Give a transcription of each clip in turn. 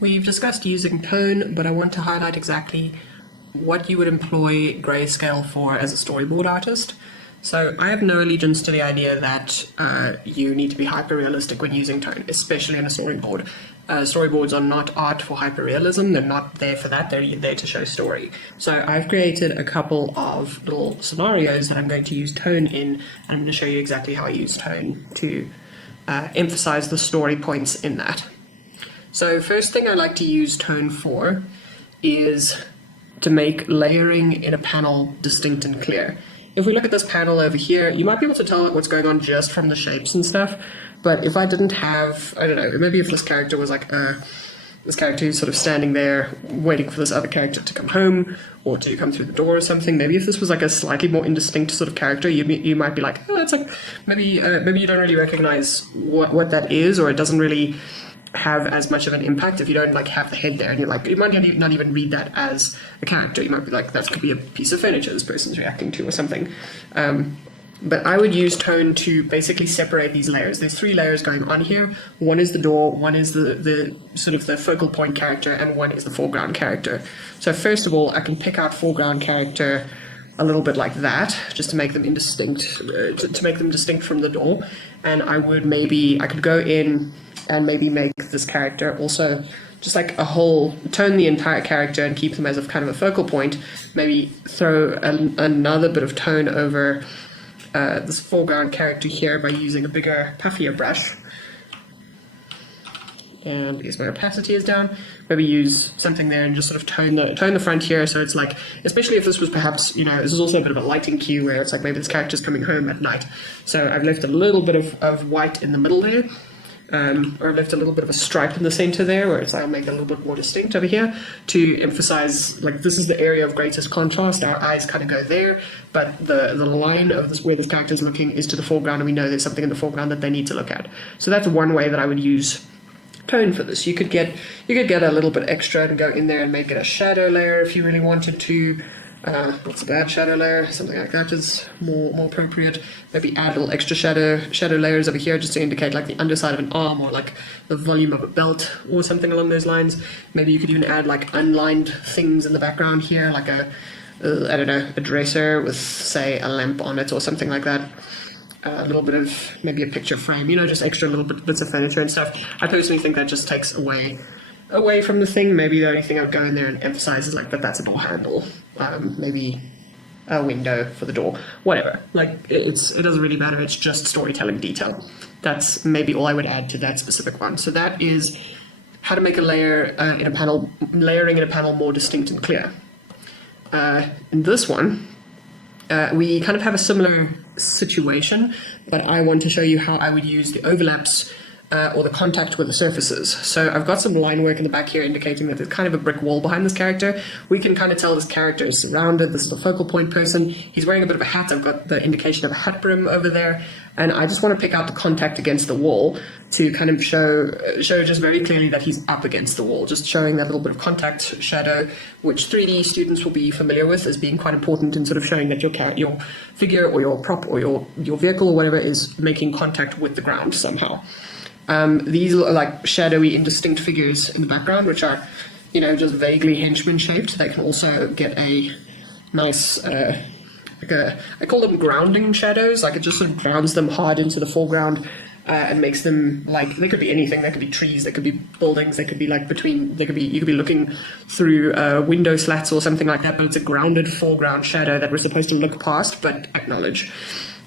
We've discussed using tone, but I want to highlight exactly what you would employ Greyscale for as a storyboard artist. So I have no allegiance to the idea that you need to be hyper-realistic when using tone, especially in a storyboard. Storyboards are not art for hyper-realism, they're not there for that, they're there to show story. So I've created a couple of little scenarios that I'm going to use tone in, and I'm going to show you exactly how I use tone to emphasize the story points in that. So first thing I like to use tone for is to make layering in a panel distinct and clear. If we look at this panel over here, you might be able to tell what's going on just from the shapes and stuff, but if I didn't have, I don't know, maybe if this character was like this character who's sort of standing there waiting for this other character to come home or to come through the door or something, maybe if this was like a slightly more indistinct sort of character, you might be like, oh, it's like, maybe you don't really recognize what that is, or it doesn't really have as much of an impact if you don't like have the head there, and you're like, you might not even read that as a character. You might be like, that could be a piece of furniture this person's reacting to or something. But I would use tone to basically separate these layers. There's 3 layers going on here. One is the door, one is the sort of the focal point character, and one is the foreground character. So first of all, I can pick out foreground character a little bit like that, just to make them indistinct, to make them distinct from the door. And I could go in and maybe make this character also just like a whole, tone the entire character and keep them as a kind of a focal point, maybe throw another bit of tone over this foreground character here by using a bigger, puffier brush. And because my opacity is down, maybe use something there and just sort of tone the front here, so it's like, especially if this was perhaps, this is also a bit of a lighting cue where it's like maybe this character's coming home at night. So I've left a little bit of white in the middle there. Or I've left a little bit of a stripe in the center there, where it's like I'll make it a little bit more distinct over here to emphasize, like, this is the area of greatest contrast. Our eyes kind of go there, but the line of this, where this character is looking, is to the foreground, and we know there's something in the foreground that they need to look at. So that's one way that I would use tone for this. You could get a little bit extra and go in there and make it a shadow layer if you really wanted to. What's a bad shadow layer? Something like that is more appropriate. Maybe add little extra shadow layers over here just to indicate like the underside of an arm, or like the volume of a belt or something along those lines. Maybe you could even add like unlined things in the background here, like I don't know, a dresser with, say, a lamp on it or something like that. A little bit of maybe a picture frame, just extra little bits of furniture and stuff. I personally think that just takes away from the thing. Maybe the only thing I would go in there and emphasize is like, but that's a door handle. Maybe a window for the door, whatever. Like, it doesn't really matter, it's just storytelling detail. That's maybe all I would add to that specific one. So that is how to make a layering in a panel more distinct and clear. In this one, we kind of have a similar situation, but I want to show you how I would use the overlaps or the contact with the surfaces. So I've got some line work in the back here indicating that there's kind of a brick wall behind this character. We can kind of tell this character is surrounded. This is the focal point person. He's wearing a bit of a hat. I've got the indication of a hat brim over there. And I just want to pick out the contact against the wall to kind of show just very clearly that he's up against the wall, just showing that little bit of contact shadow, which 3D students will be familiar with as being quite important in sort of showing that your figure or your prop or your vehicle or whatever is making contact with the ground somehow. These are like shadowy, indistinct figures in the background, which are, just vaguely henchman shaped. They can also get a nice, I call them grounding shadows. Like, it just sort of grounds them hard into the foreground and makes them like, they could be anything. They could be trees, they could be buildings, they could be like you could be looking through window slats or something like that. But it's a grounded foreground shadow that we're supposed to look past but acknowledge.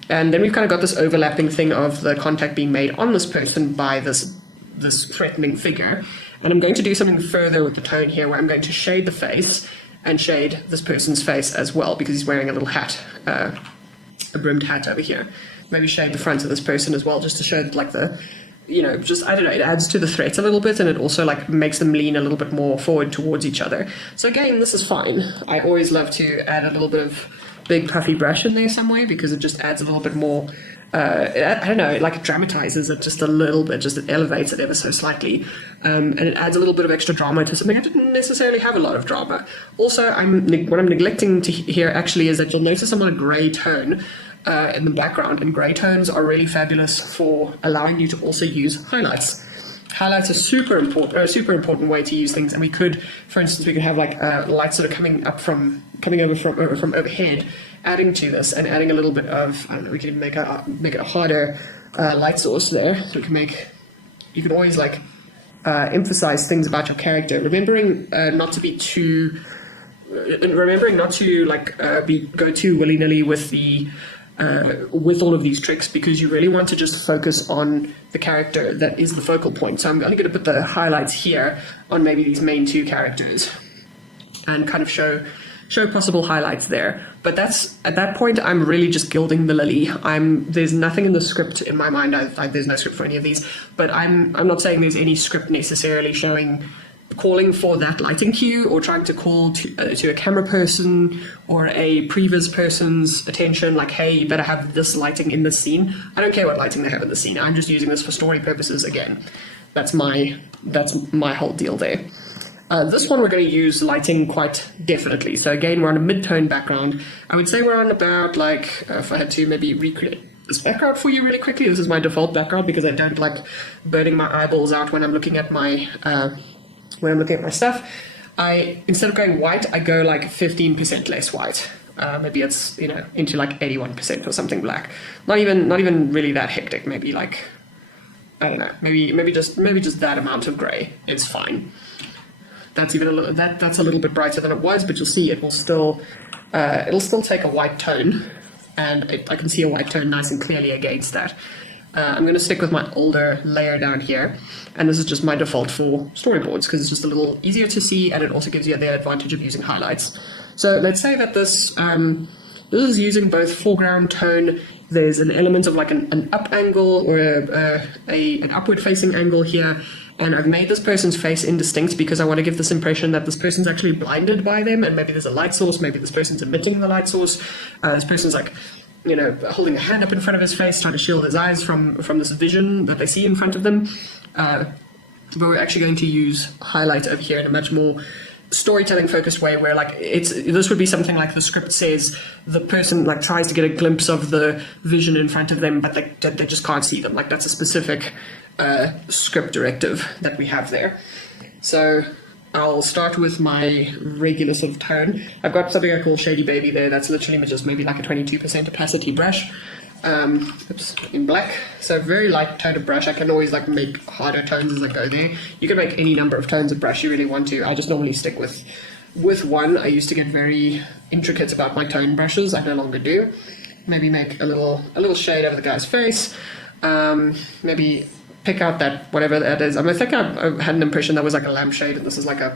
And then we've kind of got this overlapping thing of the contact being made on this person by this threatening figure. And I'm going to do something further with the tone here, where I'm going to shade the face and shade this person's face as well, because he's wearing a little hat, a brimmed hat over here. Maybe shade the front of this person as well, just to show like I don't know, it adds to the threat a little bit, and it also like makes them lean a little bit more forward towards each other. So again, this is fine. I always love to add a little bit of big puffy brush in there some way, because it just adds a little bit more, I don't know, like it dramatizes it just a little bit, just it elevates it ever so slightly, and it adds a little bit of extra drama to something I didn't necessarily have a lot of drama. Also, what I'm neglecting to here actually is that you'll notice I'm on a grey tone in the background, and grey tones are really fabulous for allowing you to also use highlights. highlights are super important way to use things, and we could, for instance, we could have like lights that are coming over from overhead, adding to this and adding a little bit of, I don't know, we can even make it a harder light source there. So you can always like emphasize things about your character, remembering not to like go too willy-nilly with all of these tricks, because you really want to just focus on the character that is the focal point. So I'm only going to put the highlights here on maybe these main two characters and kind of show possible highlights there. But at that point, I'm really just gilding the lily. There's nothing in the script in my mind. There's no script for any of these, but I'm not saying there's any script necessarily calling for that lighting cue, or trying to call to a camera person or a previs person's attention, like, hey, you better have this lighting in this scene. I don't care what lighting they have in the scene. I'm just using this for story purposes again. That's my whole deal there. This one we're going to use lighting quite definitely. So again, we're on a mid-tone background. I would say we're on about like, if I had to maybe recreate this background for you really quickly, this is my default background because I don't like burning my eyeballs out when I'm looking at my stuff. Instead of going white, I go like 15% less white. Maybe it's, into like 81% or something black. Not even really that hectic. Maybe like, I don't know, maybe just that amount of gray. It's fine. That's even that's a little bit brighter than it was, but you'll see it'll still take a white tone, and I can see a white tone nice and clearly against that. I'm going to stick with my older layer down here, and this is just my default for storyboards because it's just a little easier to see, and it also gives you the advantage of using highlights. So let's say that this is using both foreground tone. There's an element of like an up angle or an upward facing angle here, and I've made this person's face indistinct because I want to give this impression that this person's actually blinded by them, and maybe there's a light source, maybe this person's emitting the light source, this person's like, holding a hand up in front of his face, trying to shield his eyes from this vision that they see in front of them. But we're actually going to use highlight over here in a much more storytelling focused way, where like this would be something like the script says the person like tries to get a glimpse of the vision in front of them, but they just can't see them. Like that's a specific script directive that we have there. So I'll start with my regular sort of tone. I've got something I call Shady Baby there. That's literally just maybe like a 22% opacity brush. In black. So very light tone of brush. I can always like make harder tones as I go there. You can make any number of tones of brush you really want to. I just normally stick with one. I used to get very intricate about my tone brushes. I no longer do. Maybe make a little shade over the guy's face. Maybe pick out that whatever that is. I think I had an impression that was like a lampshade, and this is like I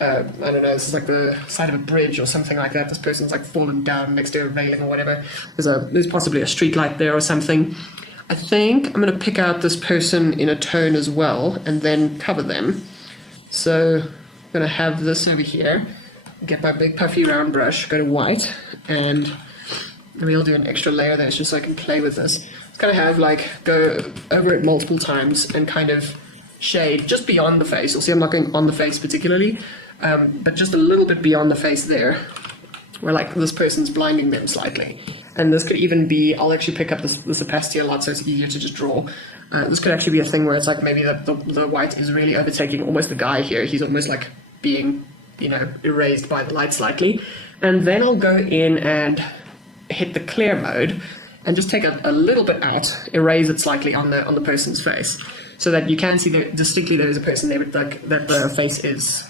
don't know, this is like the side of a bridge or something like that. This person's like fallen down next to a railing or whatever. There's possibly a street light there or something. I think I'm going to pick out this person in a tone as well and then cover them. So I'm going to have this over here, get my big puffy round brush, go to white, and maybe I'll do an extra layer there just so I can play with this. It's kind of have like go over it multiple times and kind of shade just beyond the face. You'll see I'm not going on the face particularly, but just a little bit beyond the face there, where like this person's blinding them slightly. And this could even be, I'll actually pick up this opacity a lot so it's easier to just draw. This could actually be a thing where it's like maybe the white is really overtaking almost the guy here. He's almost like being, erased by the light slightly. And then I'll go in and hit the clear mode and just take a little bit out, erase it slightly on the person's face, so that you can see that distinctly there is a person there, like that the face is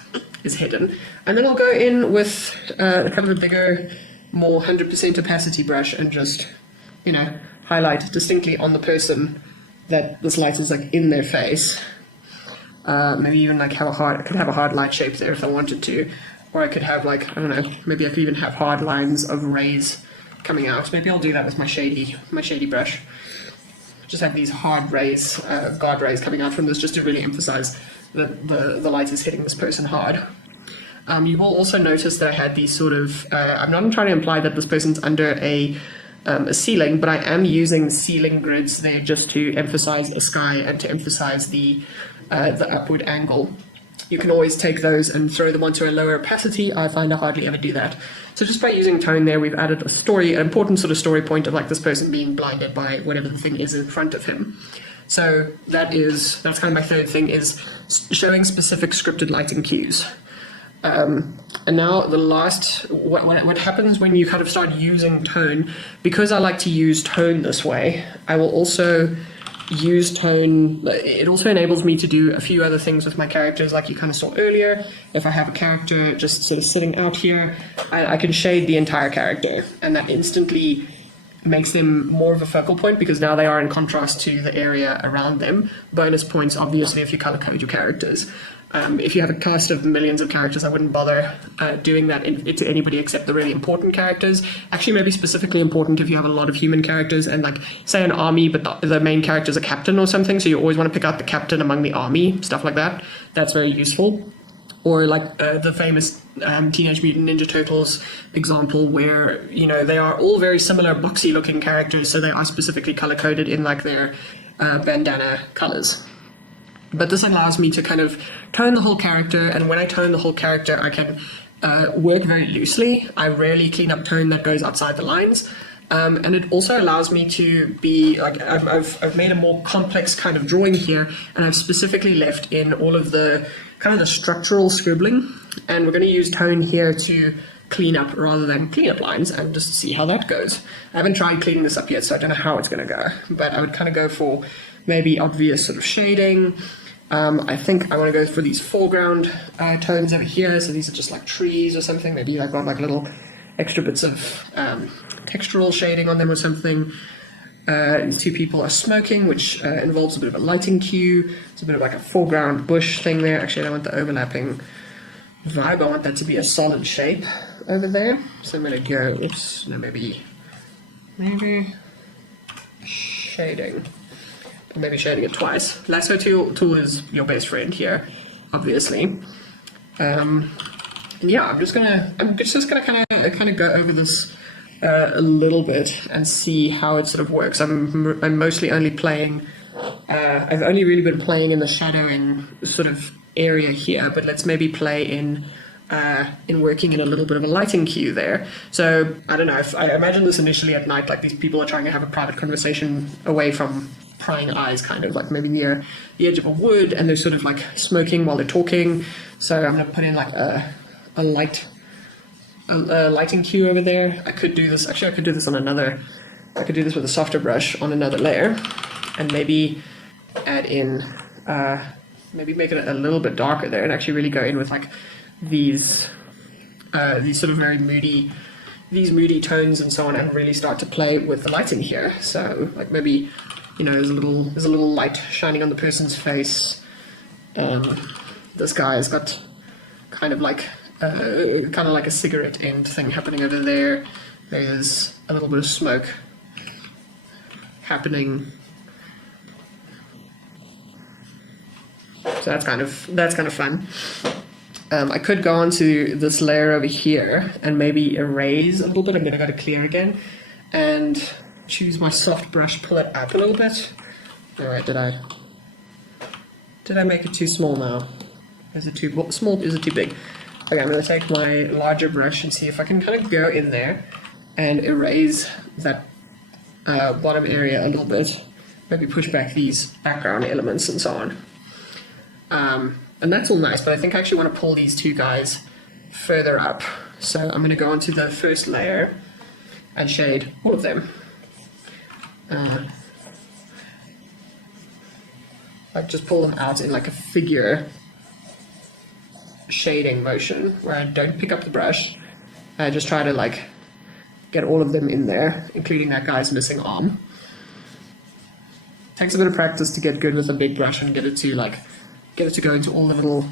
hidden. And then I'll go in with kind of a bigger, more 100% opacity brush and just, highlight distinctly on the person that this light is like in their face. Maybe even like I could have a hard light shape there if I wanted to, or I could have like, I don't know, maybe I could even have hard lines of rays coming out. Maybe I'll do that with my shady brush. Just have these hard rays, guard rays coming out from this, just to really emphasize that the light is hitting this person hard. You will also notice that I had these sort of, I'm not trying to imply that this person's under a ceiling, but I am using ceiling grids there just to emphasize the sky and to emphasize the upward angle. You can always take those and throw them onto a lower opacity. I find I hardly ever do that. So just by using tone there, we've added an important sort of story point of like this person being blinded by whatever the thing is in front of him. So that's kind of my third thing, is showing specific scripted lighting cues. And now the last, what happens when you kind of start using tone, because I like to use tone this way, I will also use tone. It also enables me to do a few other things with my characters, like you kind of saw earlier. If I have a character just sort of sitting out here, I can shade the entire character, and that instantly makes them more of a focal point, because now they are in contrast to the area around them. Bonus points, obviously, if you color code your characters. If you have a cast of millions of characters, I wouldn't bother doing that to anybody except the really important characters. Actually, maybe specifically important if you have a lot of human characters and, like, say an army, but the main character is a captain or something, so you always want to pick out the captain among the army, stuff like that. That's very useful. Or like the famous Teenage Mutant Ninja Turtles example, where, you know, they are all very similar boxy looking characters, so they are specifically color coded in like their bandana colors. But this allows me to kind of tone the whole character, and when I tone the whole character, I can work very loosely. I rarely clean up tone that goes outside the lines. And it also allows me to be, like, I've made a more complex kind of drawing here, and I've specifically left in all of the kind of the structural scribbling, and we're going to use tone here to clean up rather than clean up lines, and just see how that goes. I haven't tried cleaning this up yet, so I don't know how it's going to go, but I would kind of go for maybe obvious sort of shading. I think I want to go for these foreground tones over here, so these are just like trees or something, maybe like got like little extra bits of textural shading on them or something. These two people are smoking, which involves a bit of a lighting cue. It's a bit of like a foreground bush thing there. Actually, I don't want the overlapping vibe. I want that to be a solid shape over there. So I'm going to go, oops, no, maybe shading. Maybe shading it twice. Lasso tool is your best friend here, obviously. And yeah, I'm just gonna kind of go over this a little bit and see how it sort of works. I'm mostly only playing. I've only really been playing in the shadowing sort of area here, but let's maybe play in working in a little bit of a lighting cue there. So I don't know. If I imagine this initially at night, like these people are trying to have a private conversation away from prying eyes, kind of like maybe near the edge of a wood, and they're sort of like smoking while they're talking. So I'm going to put in like a lighting cue over there. I could do this. Actually, I could do this on another. I could do this with a softer brush on another layer, and maybe add in, maybe make it a little bit darker there, and actually really go in with like these sort of very moody, moody tones and so on, and really start to play with the lighting here. So like maybe, you know, there's a little light shining on the person's face. This guy's got kind of like a cigarette end thing happening over there. There's a little bit of smoke happening. So that's kind of fun. I could go on to this layer over here and maybe erase a little bit. I'm going to go to clear again and choose my soft brush, pull it up a little bit. Alright, did I make it too small now? Is it too small? Is it too big? Okay, I'm going to take my larger brush and see if I can kind of go in there and erase that bottom area a little bit. Maybe push back these background elements and so on. And that's all nice, but I think I actually want to pull these two guys further up. So I'm going to go onto the first layer and shade all of them. I just pull them out in like a figure shading motion where I don't pick up the brush. I just try to like get all of them in there, including that guy's missing arm. Takes a bit of practice to get good with a big brush and get it to go into all the little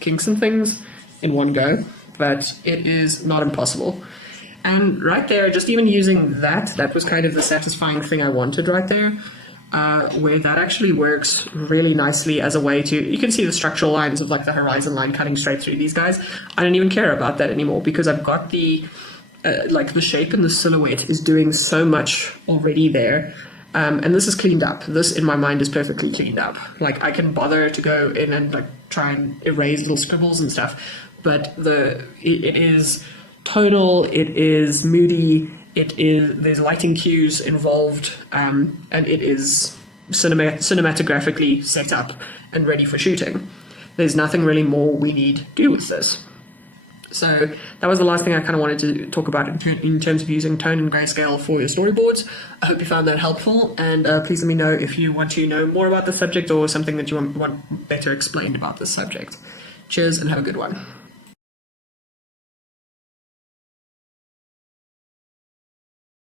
kinks and things in one go, but it is not impossible. And right there, just even using that was kind of the satisfying thing I wanted right there, where that actually works really nicely as a way to, you can see the structural lines of like the horizon line cutting straight through these guys. I don't even care about that anymore because I've got the, like the shape and the silhouette is doing so much already there. And this is cleaned up. This, in my mind, is perfectly cleaned up. Like, I can bother to go in and like try and erase little scribbles and stuff, but it is tonal, it is moody, there's lighting cues involved, and it is cinematographically set up and ready for shooting. There's nothing really more we need to do with this. So that was the last thing I kind of wanted to talk about in terms of using tone and grayscale for your storyboards. I hope you found that helpful, and please let me know if you want to know more about the subject or something that you want better explained about this subject. Cheers and have a good one.